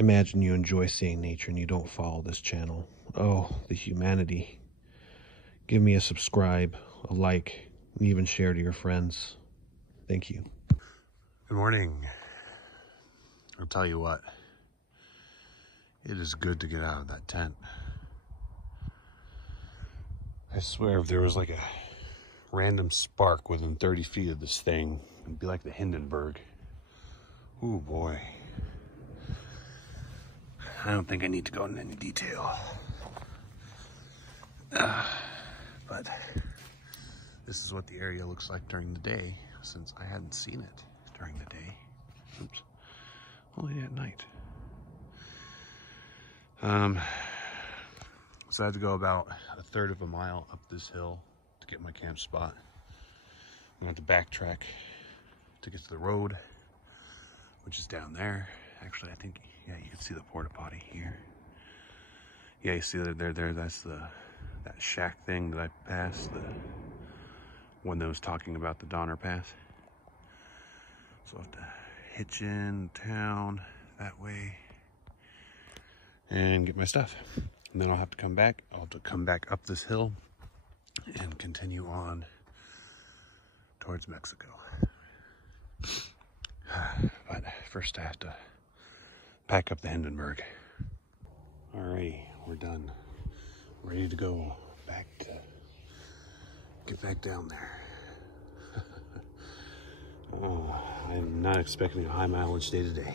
Imagine you enjoy seeing nature and you don't follow this channel. Oh, the humanity. Give me a subscribe, a like, and even share to your friends. Thank you. Good morning. I'll tell you what, it is good to get out of that tent. I swear if there was like a random spark within 30 feet of this thing, it'd be like the Hindenburg. Ooh boy. I don't think I need to go into any detail. But this is what the area looks like during the day, since I hadn't seen it during the day. Oops. Only at night. So I had to go about a third of a mile up this hill to get my camp spot. I had to backtrack to get to the road, which is down there. Actually, I think, yeah, you can see the porta potty here. Yeah, you see that there, that's that shack thing that I passed, the one that was talking about the Donner Pass. So I have to hitch in town that way and get my stuff. And then I'll have to come back. I'll have to come back up this hill and continue on towards Mexico. But first I have to pack up the Hindenburg. Alrighty, we're done. Ready to go back to get back down there. Oh, I'm not expecting a high mileage day today.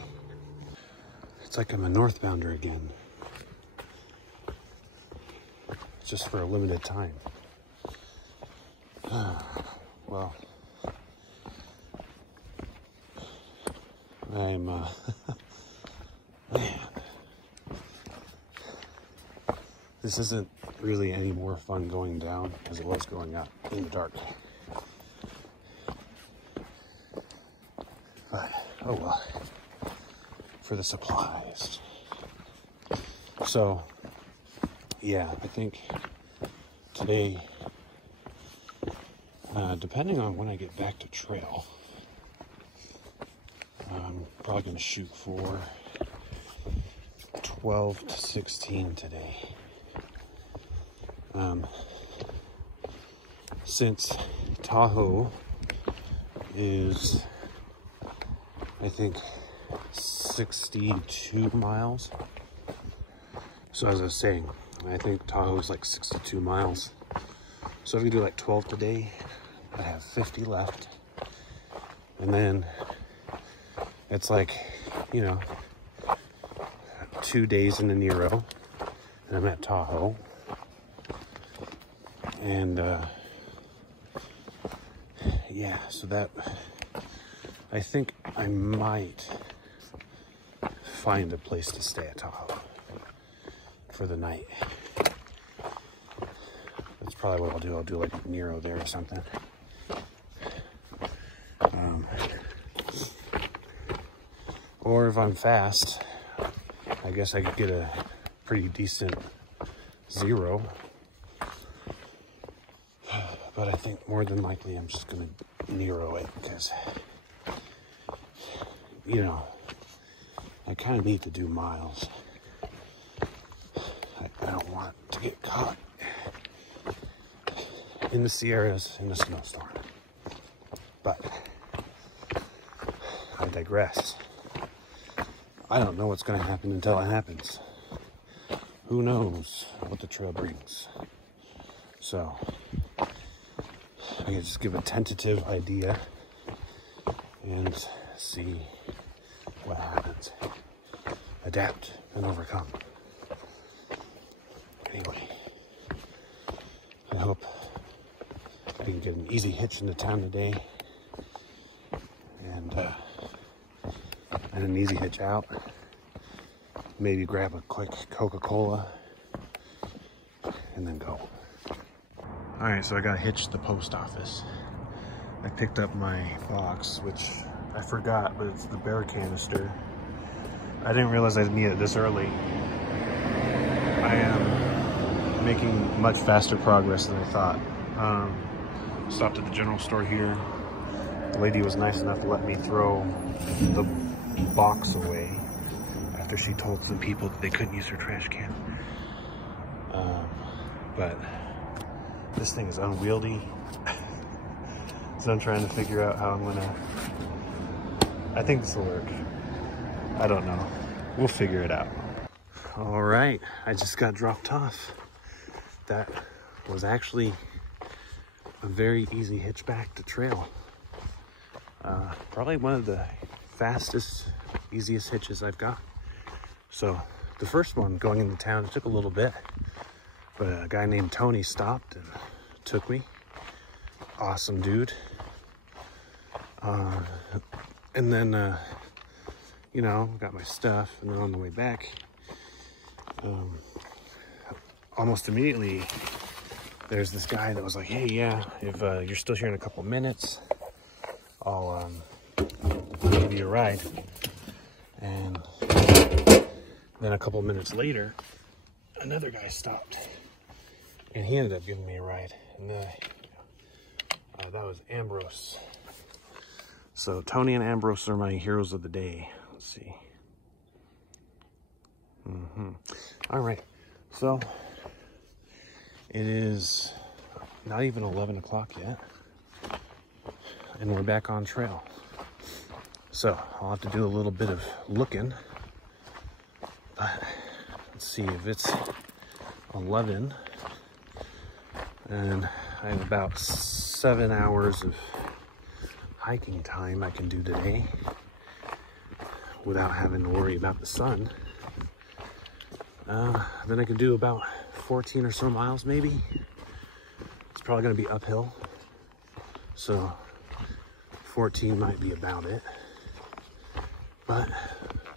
It's like I'm a northbounder again. It's just for a limited time. Well, I'm man. This isn't really any more fun going down as it was going up in the dark. But, oh well, for the supplies. So, yeah, I think today, depending on when I get back to trail, I'm probably going to shoot for 12 to 16 today. Since Tahoe is, I think, 62 miles. So as I was saying, I think Tahoe is like 62 miles. So if we do like 12 today, I have 50 left. And then it's like, you know, 2 days in the Nero, and I'm at Tahoe. And yeah, so that, I think I might find a place to stay at Tahoe for the night. That's probably what I'll do. I'll do like a Nero there or something. Or if I'm fast, I guess I could get a pretty decent 0. But I think more than likely I'm just gonna Nero it because, you know, I kind of need to do miles. I don't want to get caught in the Sierras in a snowstorm. But I digress. I don't know what's going to happen until it happens. Who knows what the trail brings? So I can just give a tentative idea and see what happens. Adapt and overcome. Anyway, I hope I can get an easy hitch into town today and an easy hitch out. Maybe grab a quick Coca-Cola and then go. All right, so I got hitched at the post office. I picked up my box, which I forgot, but it's the bear canister. I didn't realize I'd need it this early. I am making much faster progress than I thought. Stopped at the general store here. The lady was nice enough to let me throw the box away after after she told some people that they couldn't use her trash can. But this thing is unwieldy. So I'm trying to figure out how I'm gonna, I think this will work. I don't know. We'll figure it out. All right, I just got dropped off. That was actually a very easy hitch back to trail. Probably one of the fastest, easiest hitches I've got. So the first one going into town, it took a little bit, but a guy named Tony stopped and took me. Awesome dude. And then, you know, got my stuff, and then on the way back, almost immediately, there's this guy that was like, hey, yeah, if you're still here in a couple minutes, I'll give you a ride. And then a couple minutes later, another guy stopped, and he ended up giving me a ride. And that was Ambrose. So Tony and Ambrose are my heroes of the day. Let's see. All right, so it is not even 11 o'clock yet, and we're back on trail. So I'll have to do a little bit of looking, but let's see if it's 11, and I have about 7 hours of hiking time I can do today without having to worry about the sun. Then I can do about 14 or so miles maybe. It's probably gonna be uphill, so 14 might be about it. But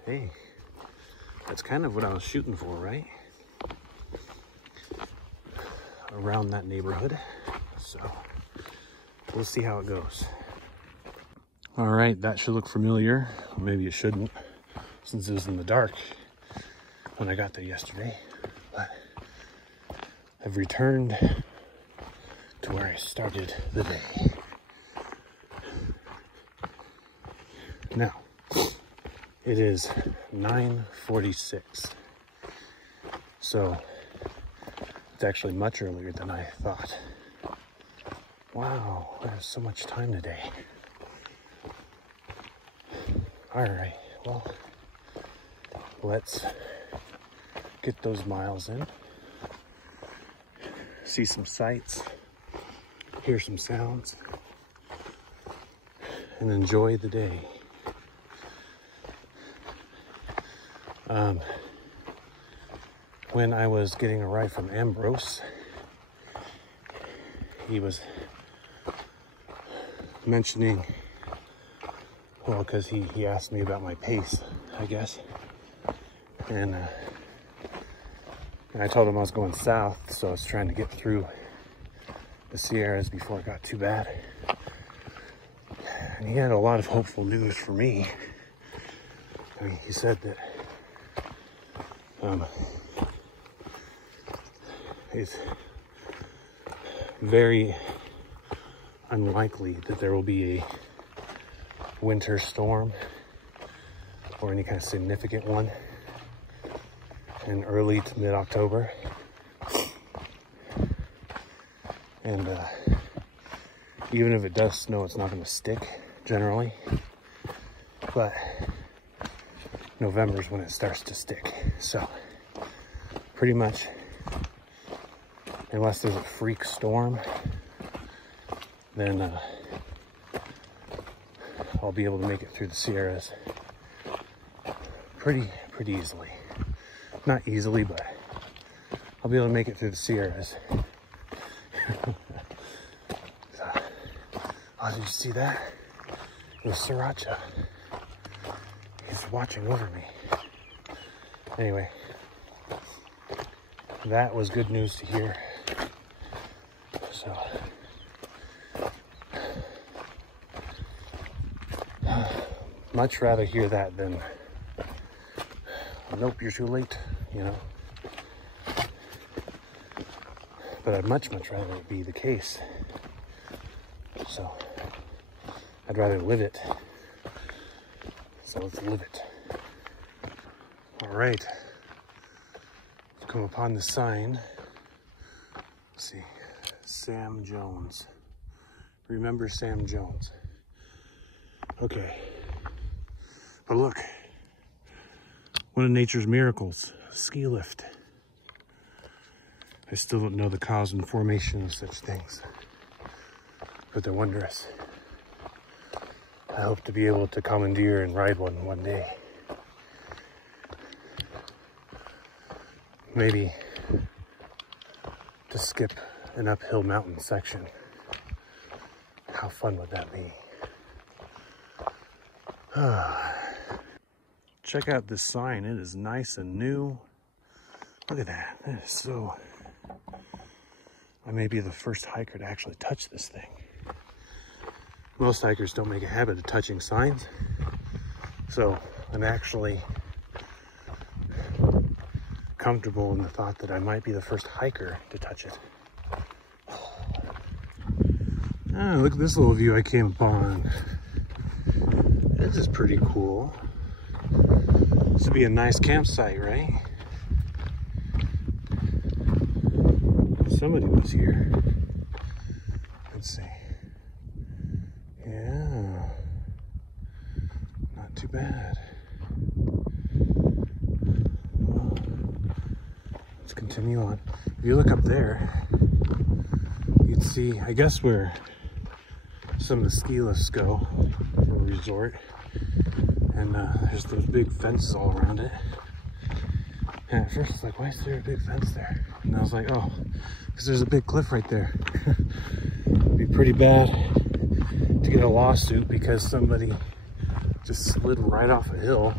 hey, that's kind of what I was shooting for, right? Around that neighborhood. So we'll see how it goes. All right, that should look familiar. Maybe it shouldn't, since it was in the dark when I got there yesterday. But I've returned to where I started the day. Now, it is 9:46. So it's actually much earlier than I thought. Wow, I have so much time today. All right, well, let's get those miles in, see some sights, hear some sounds, and enjoy the day. When I was getting a ride from Ambrose, he was mentioning, well, because he asked me about my pace, I guess, and I told him I was going south, so I was trying to get through the Sierras before it got too bad. And he had a lot of hopeful news for me. I mean, he said that it's very unlikely that there will be a winter storm or any kind of significant one in early to mid-October. And even if it does snow, it's not going to stick generally, but November is when it starts to stick. So pretty much, unless there's a freak storm, then I'll be able to make it through the Sierras pretty easily. Not easily, but I'll be able to make it through the Sierras. Oh, did you see that? It was Sriracha. He's watching over me. Anyway, that was good news to hear. So, much rather hear that than, nope, you're too late, you know. But I'd much rather it be the case. So, I'd rather live it. So let's live it. All right, I've come upon the sign. Let's see, Sam Jones. Remember Sam Jones. Okay, but look, one of nature's miracles, a ski lift. I still don't know the cause and formation of such things, but they're wondrous. I hope to be able to commandeer and ride one day. Maybe to skip an uphill mountain section. How fun would that be? Check out this sign. It is nice and new. Look at that. That is so... I may be the first hiker to actually touch this thing. Most hikers don't make a habit of touching signs. So I'm actually comfortable in the thought that I might be the first hiker to touch it. Oh, look at this little view I came upon. This is pretty cool. This would be a nice campsite, right? Somebody was here. Let's see. Yeah. Not too bad. Well, let's continue on. If you look up there, you'd see, I guess, where some of the ski lifts go for a resort. And there's those big fences all around it. And at first I was like, why is there a big fence there? And I was like, oh, because there's a big cliff right there. It'd be pretty bad to get a lawsuit because somebody just slid right off a hill.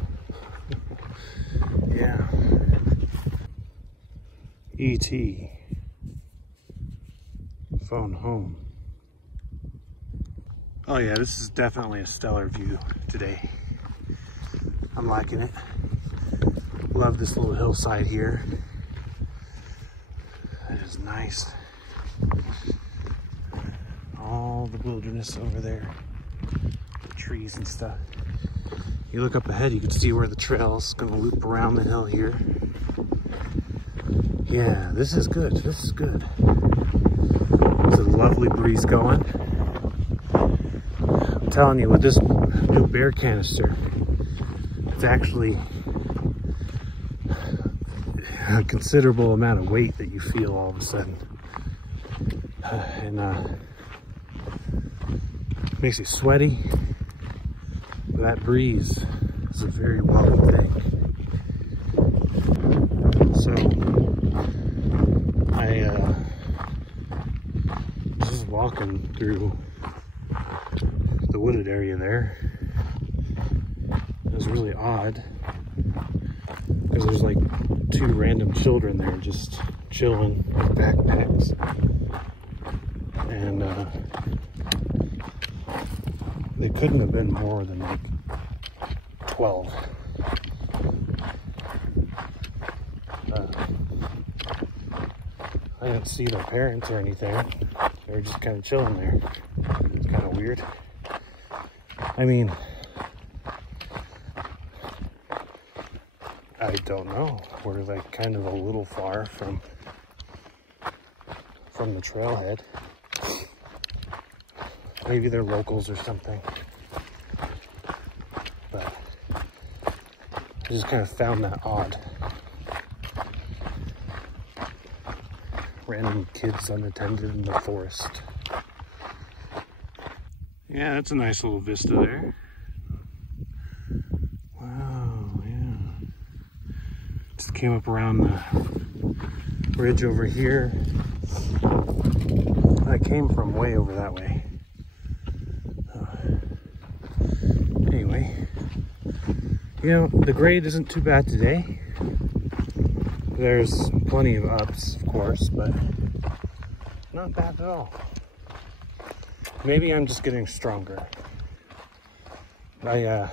Yeah. E.T. Phone home. Oh yeah, this is definitely a stellar view today. I'm liking it. Love this little hillside here. It is nice. All the wilderness over there. The trees and stuff. You look up ahead, you can see where the trail's gonna loop around the hill here. Yeah, this is good. This is good. There's a lovely breeze going. I'm telling you, with this new bear canister, it's actually a considerable amount of weight that you feel all of a sudden. Makes you sweaty. But that breeze is a very welcome thing. So I was just walking through the wooded area there. It was really odd because there's like two random children there just chilling with backpacks, and they couldn't have been more than like 12. I didn't see their parents or anything. They were just kind of chilling there. It's kind of weird. I mean, I don't know. We're like kind of a little far from the trailhead. Maybe they're locals or something. But I just kind of found that odd. Random kids unattended in the forest. Yeah, that's a nice little vista there. Wow, yeah. Just came up around the ridge over here. I came from way over that way. Anyway, you know, the grade isn't too bad today. There's plenty of ups, of course, but not bad at all. Maybe I'm just getting stronger. I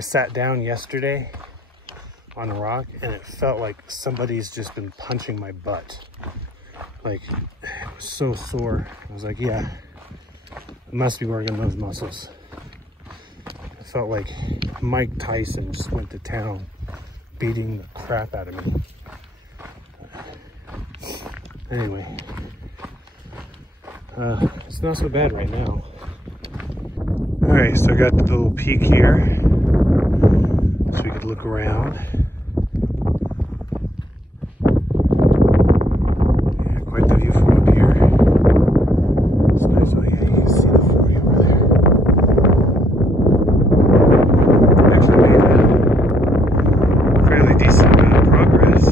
sat down yesterday on a rock and it felt like somebody's just been punching my butt. Like, it was so sore. I was like, yeah, I must be working those muscles. It felt like Mike Tyson just went to town beating the crap out of me. Anyway, it's not so bad right now. All right, so I got the little peak here, so we could look around. Yeah, quite the view from up here. It's nice. Oh yeah, you can see the 40 over there. Actually made a fairly decent amount of progress.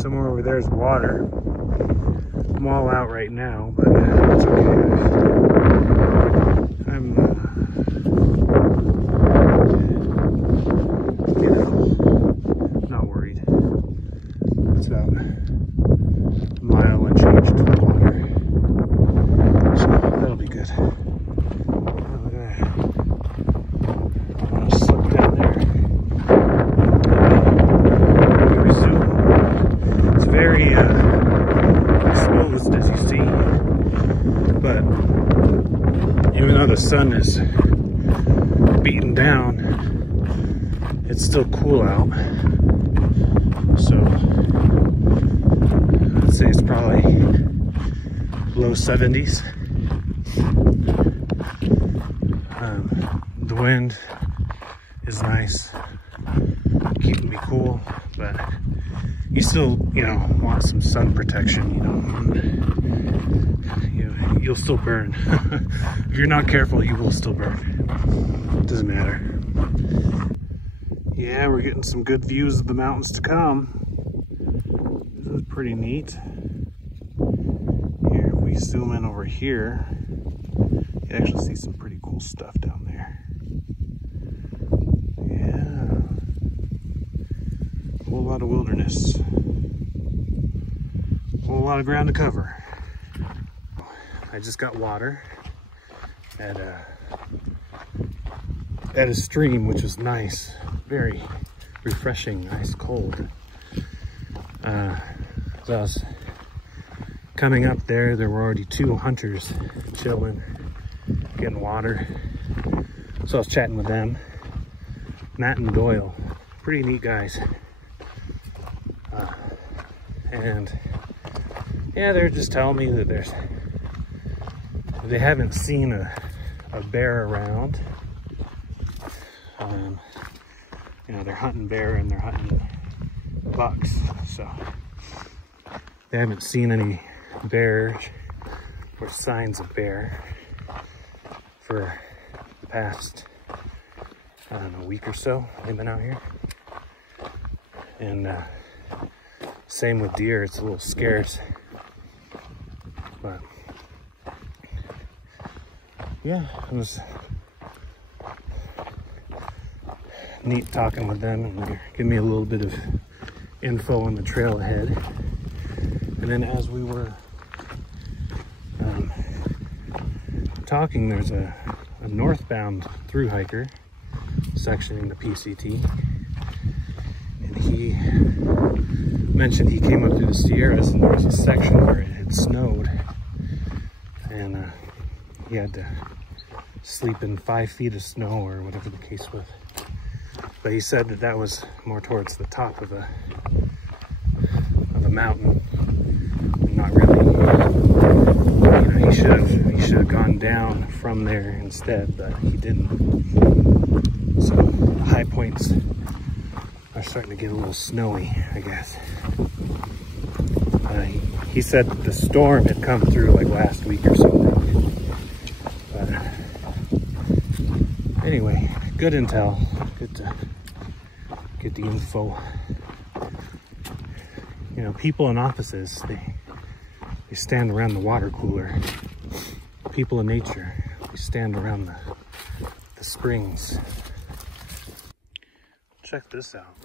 Somewhere over there is water. I'm all out right now, but it's okay. I'm, you know, not worried. It's about a mile and change to the water, so that'll be good. Oh, look at that. I want to slip down there. Resume. It's very exposed, as you see, but even though the sun is beaten down, it's still cool out. So I'd say it's probably low 70s. The wind is nice, keeping me cool, but you still, you know, want some sun protection, you know. You'll still burn. If you're not careful, you will still burn. It doesn't matter. Yeah, we're getting some good views of the mountains to come. This is pretty neat. Here, if we zoom in over here, you actually see some pretty cool stuff down there. Yeah. A whole lot of wilderness. A whole lot of ground to cover. I just got water at a stream, which was nice. Very refreshing, ice cold. So I was coming up there, there were already 2 hunters chilling, getting water. So I was chatting with them. Matt and Doyle, pretty neat guys. And yeah, they're just telling me that they haven't seen a bear around. You know, they're hunting bear and they're hunting bucks, so they haven't seen any bear or signs of bear for the past, I don't know, week or so they've been out here. And same with deer, it's a little scarce, but yeah, it was neat talking with them, and they're giving me a little bit of info on the trail ahead. And then as we were talking, there's a northbound through hiker sectioning the PCT, and he mentioned he came up through the Sierras and there was a section where it had snowed, and he had to sleep in 5 feet of snow or whatever the case was. But he said that that was more towards the top of a mountain, not really. You know, he should have gone down from there instead, but he didn't. So the high points are starting to get a little snowy, I guess. He said that the storm had come through like last week or something. But anyway, good intel. Good to get the info. You know, people in offices, they stand around the water cooler. People in nature, they stand around the springs. Check this out.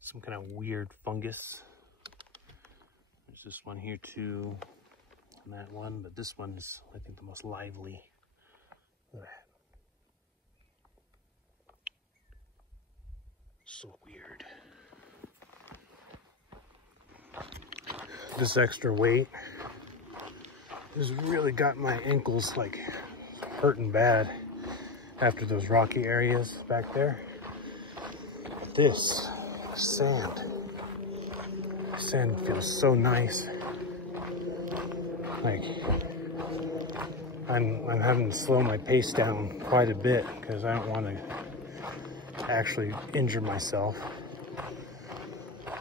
Some kind of weird fungus. There's this one here too, and that one, but this one is, I think, the most lively. Look at that. So weird. This extra weight This really got my ankles like hurting bad after those rocky areas back there. This sand feels so nice. Like I'm having to slow my pace down quite a bit because I don't want to actually injure myself.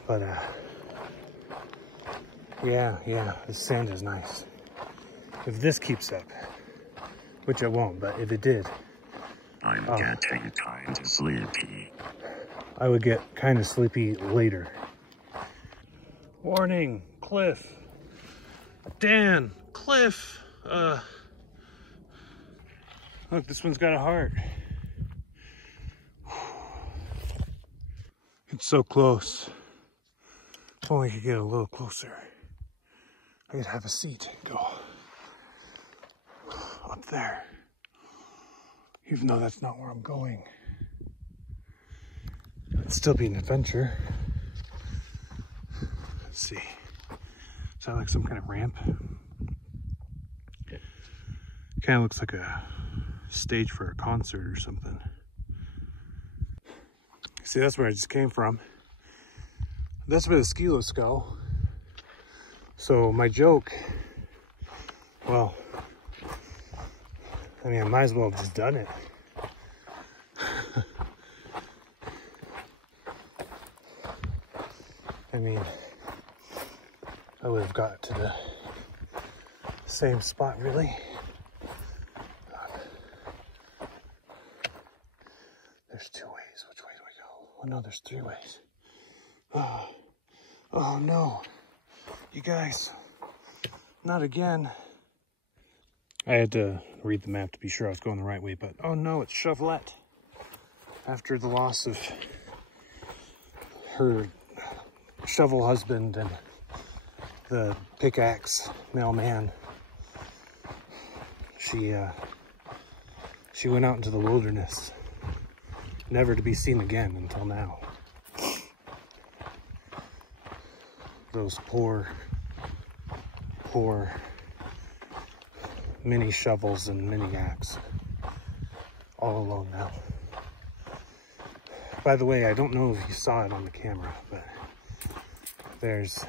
But yeah, the sand is nice. If this keeps up, which it won't, but if it did, I'm getting kind of sleepy. I would get kind of sleepy later. Warning, cliff. Dan, cliff. Look, this one's got a heart. It's so close. If only I could get a little closer. I could have a seat and go up there. Even though that's not where I'm going. It'd still be an adventure. Let's see. Is that like some kind of ramp? Kind of looks like a stage for a concert or something. See, that's where I just came from. That's where the ski lifts go. So my joke, well, I mean, I might as well have just done it. I mean, I would have got to the same spot, really. There's 2 ways. Which way do I go? Oh no, there's 3 ways. Oh no. You guys, not again. I had to read the map to be sure I was going the right way, but oh no, it's Chevelette. After the loss of her shovel husband and the pickaxe mailman, she went out into the wilderness, never to be seen again until now. Those poor mini shovels and mini axe, all alone now. By the way, I don't know if you saw it on the camera, but there's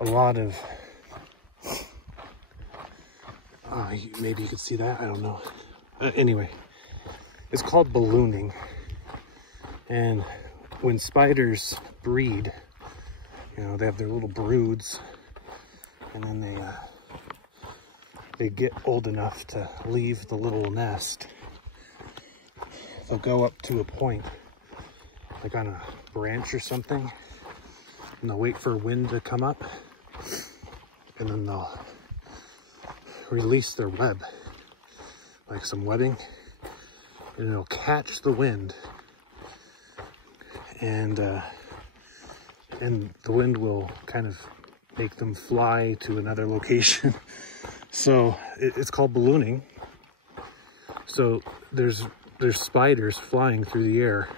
a lot of, maybe you could see that, I don't know. Anyway, it's called ballooning. And when spiders breed, you know, they have their little broods, and then they get old enough to leave the little nest. They'll go up to a point, like on a branch or something, and they'll wait for wind to come up, and then they'll release their web, like some webbing, and it'll catch the wind, and the wind will kind of make them fly to another location. So it's called ballooning. So there's spiders flying through the air,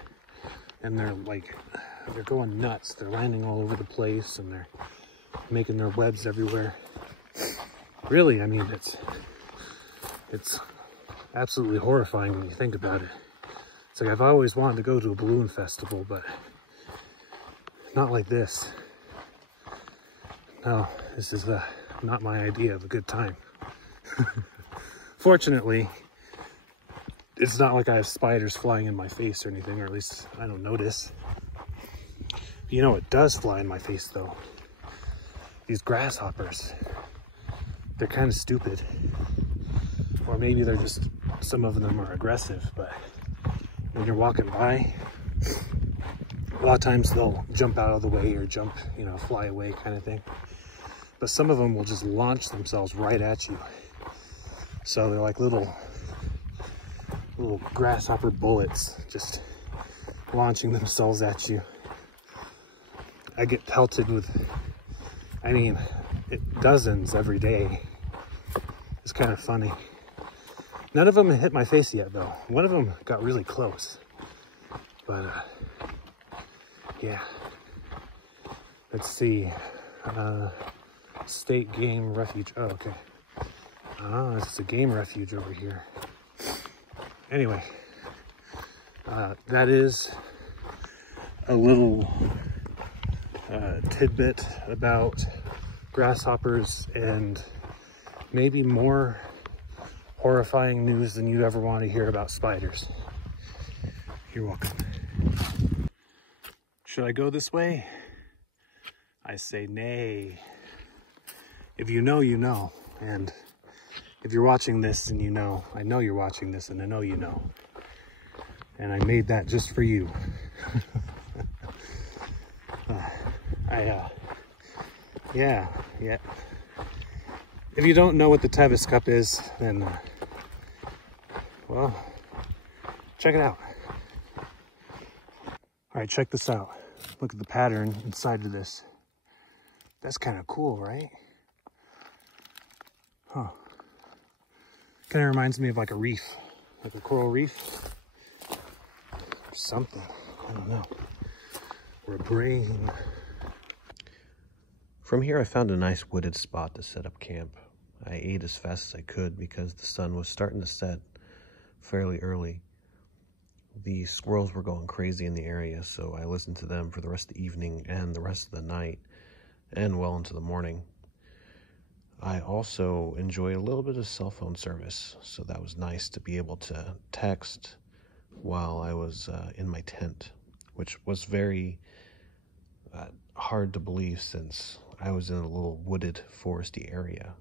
and they're going nuts. They're landing all over the place, and they're making their webs everywhere. Really, I mean, it's absolutely horrifying when you think about it. It's like I've always wanted to go to a balloon festival, but not like this. No, this is not my idea of a good time. Fortunately, it's not like I have spiders flying in my face or anything, or at least I don't notice. You know what does fly in my face though? These grasshoppers. They're kind of stupid. Or maybe they're just, some of them are aggressive, but when you're walking by, a lot of times they'll jump out of the way or jump, you know, fly away kind of thing. But some of them will just launch themselves right at you. So they're like little grasshopper bullets just launching themselves at you. I get pelted with, I mean, dozens every day. It's kind of funny. None of them hit my face yet though. One of them got really close. But yeah. Let's see. State Game Refuge. Oh, okay. Ah, this is a game refuge over here. Anyway, that is a little tidbit about grasshoppers and maybe more horrifying news than you ever want to hear about spiders. You're welcome. Should I go this way? I say nay. If you know, you know. And if you're watching this and you know, I know you're watching this and I know you know. And I made that just for you. Yeah. If you don't know what the Tevis Cup is, then, well, check it out. All right, check this out. Look at the pattern inside of this. That's kind of cool, right? Huh. Kind of reminds me of like a reef, like a coral reef. Or something, I don't know. Or a brain. From here, I found a nice wooded spot to set up camp. I ate as fast as I could because the sun was starting to set fairly early. The squirrels were going crazy in the area, so I listened to them for the rest of the evening and the rest of the night and well into the morning. I also enjoy a little bit of cell phone service, so that was nice to be able to text while I was in my tent, which was very hard to believe since I was in a little wooded, foresty area.